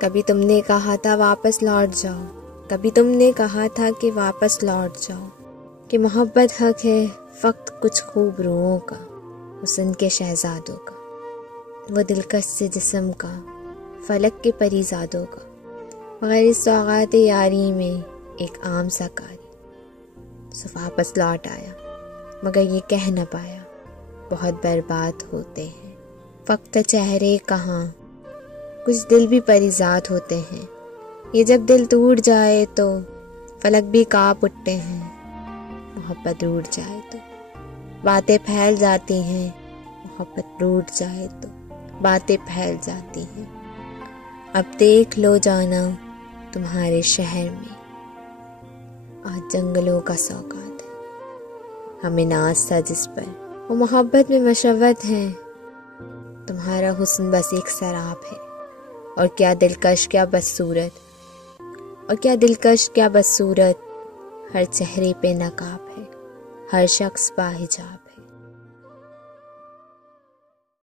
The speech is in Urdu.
کبھی تم نے کہا تھا واپس لوٹ جاؤ، کبھی تم نے کہا تھا کہ واپس لوٹ جاؤ، کہ محبت حق ہے فقط کچھ خوب روحوں کا، حسن کے شہزادوں کا، وہ دلکش سے جسم کا، فلک کے پریزادوں کا، مگر اس سوغات یاری میں ایک عام سا کاری، سو واپس لوٹ آیا مگر یہ کہہ نہ پایا بہت برباد ہوتے ہیں، وقت چہرے کہاں کچھ دل بھی پریزاد ہوتے ہیں، یہ جب دل ٹوٹ جائے تو فلک بھی کانپ اٹھتے ہیں، محبت روٹ جائے تو باتیں پھیل جاتی ہیں، محبت روٹ جائے تو باتیں پھیل جاتی ہیں، اب دیکھ لو جانا تمہارے شہر میں آج جنگلوں کا سوغات ہے، ہمیں ناز تھا جس پر وہ محبت میں مشوت ہے، تمہارا حسن بس ایک سراب ہے، اور کیا دلکش کیا بدصورت، اور کیا دلکش کیا بدصورت، ہر چہرے پہ نقاب ہے، ہر شخص باحجاب ہے۔